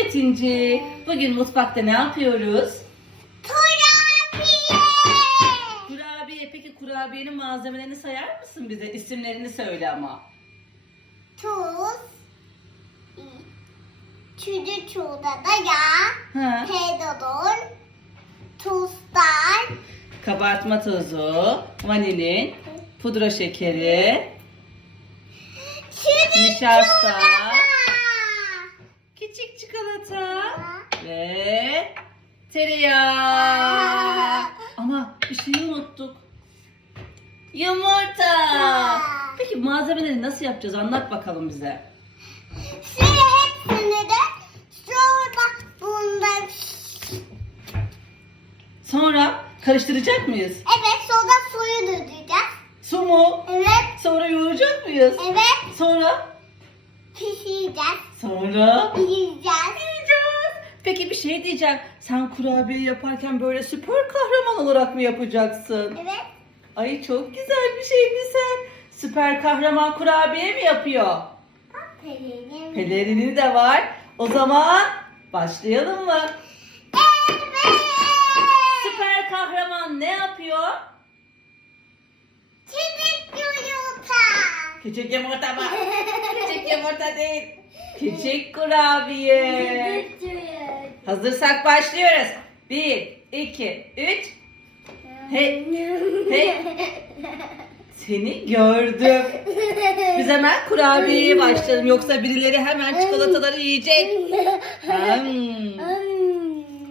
Evet İnci. Bugün mutfakta ne yapıyoruz? Kurabiye. Kurabiye. Peki kurabiyenin malzemelerini sayar mısın bize? İsimlerini söyle ama. Tuz. Çürü çuğda da yağ. Ha. Pedodor. Tuzlar. Kabartma tozu, vanilin, pudra şekeri, Çürü Nişasta. Çikolata ve tereyağı. Ama bir şeyi unuttuk. Yumurta. Peki malzemeleri nasıl yapacağız? Anlat bakalım bize. Şimdi hepsini de sonra bundan Sonra karıştıracak mıyız? evet sonra suyu dökeceğiz. Su mu? Evet. Sonra yoğuracak mıyız? Evet. Sonra? Pişireceğiz. Sonra? Yiyeceğiz. Peki bir şey diyeceğim. Sen kurabiye yaparken böyle süper kahraman olarak mı yapacaksın? Evet. Ay çok güzel bir şey mi sen? Süper kahraman kurabiye mi yapıyor? Pelerin. Pelerini de var. O zaman başlayalım mı? Evet. Süper kahraman ne yapıyor? Çizik yumurta. Küçük yumurta mı? Yumurta değil. Küçük kurabiye. Hazırsak başlıyoruz. Bir, iki, üç. Hey, hey. Seni gördüm. Biz hemen kurabiyeye başlayalım. Yoksa birileri hemen çikolataları yiyecek. Hmm.